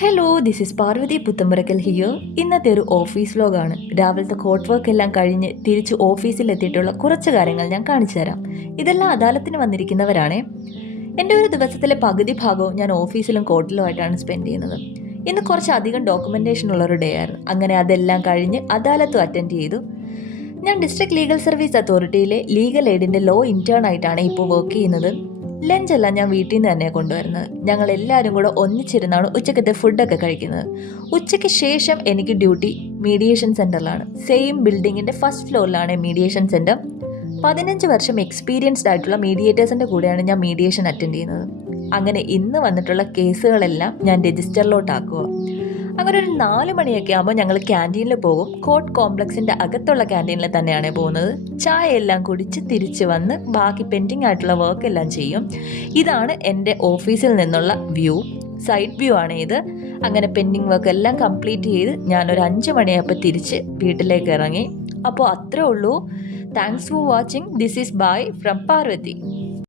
Hello, this is Parvathy Puthamparakkal here. ഇന്നത്തെ ഒരു office വ്ലോഗാണ്. രാവിലത്തെ കോട്ട് വർക്ക് എല്ലാം കഴിഞ്ഞ് തിരിച്ച് ഓഫീസിലെത്തിയിട്ടുള്ള കുറച്ച് കാര്യങ്ങൾ ഞാൻ കാണിച്ചു തരാം. ഇതെല്ലാം അദാലത്തിന് വന്നിരിക്കുന്നവരാണേ. എൻ്റെ ഒരു ദിവസത്തിലെ പകുതി ഭാഗവും ഞാൻ ഓഫീസിലും കോർട്ടിലുമായിട്ടാണ് സ്പെൻഡ് ചെയ്യുന്നത്. ഇന്ന് കുറച്ചധികം ഡോക്യുമെൻറ്റേഷൻ ഉള്ളൊരു ഡേ ആയിരുന്നു. അങ്ങനെ അതെല്ലാം കഴിഞ്ഞ് അദാലത്തും അറ്റൻഡ് ചെയ്തു. ഞാൻ ഡിസ്ട്രിക്ട് ലീഗൽ സർവീസ് അതോറിറ്റിയിലെ ലീഗൽ എയ്ഡിൻ്റെ ലോ ഇൻറ്റേൺ ആയിട്ടാണ് ഇപ്പോൾ വർക്ക് ചെയ്യുന്നത്. ലഞ്ചെല്ലാം ഞാൻ വീട്ടിൽ നിന്ന് തന്നെ കൊണ്ടുവരുന്നത്. ഞങ്ങൾ എല്ലാവരും കൂടെ ഒന്നിച്ചിരുന്നാണ് ഉച്ചക്കത്തെ ഫുഡൊക്കെ കഴിക്കുന്നത്. ഉച്ചയ്ക്ക് ശേഷം എനിക്ക് ഡ്യൂട്ടി മീഡിയേഷൻ സെൻറ്ററിലാണ്. സെയിം ബിൽഡിങ്ങിൻ്റെ ഫസ്റ്റ് ഫ്ലോറിലാണ് മീഡിയേഷൻ സെൻറ്റർ. 15 വർഷം എക്സ്പീരിയൻസ്ഡ് ആയിട്ടുള്ള മീഡിയേറ്റേഴ്സിൻ്റെ കൂടെയാണ് ഞാൻ മീഡിയേഷൻ അറ്റൻഡ് ചെയ്യുന്നത്. അങ്ങനെ ഇന്ന് വന്നിട്ടുള്ള കേസുകളെല്ലാം ഞാൻ രജിസ്റ്ററിലോട്ടാക്കുക. അങ്ങനെ ഒരു 4 മണിയൊക്കെ ആകുമ്പോൾ ഞങ്ങൾ ക്യാൻറ്റീനിൽ പോകും. കോർട്ട് കോംപ്ലക്സിൻ്റെ അകത്തുള്ള ക്യാൻറ്റീനിൽ തന്നെയാണ് പോകുന്നത്. ചായ എല്ലാം കുടിച്ച് തിരിച്ച് വന്ന് ബാക്കി പെൻഡിങ് ആയിട്ടുള്ള വർക്ക് എല്ലാം ചെയ്യും. ഇതാണ് എൻ്റെ ഓഫീസിൽ നിന്നുള്ള വ്യൂ. സൈഡ് വ്യൂ ആണ് ഇത്. അങ്ങനെ പെൻഡിങ് വർക്ക് എല്ലാം കംപ്ലീറ്റ് ചെയ്ത് ഞാനൊരു 5 മണിയായപ്പോൾ തിരിച്ച് വീട്ടിലേക്ക് ഇറങ്ങി. അപ്പോൾ അത്രേ ഉള്ളൂ. Thanks for watching. This is bye from Parvathi.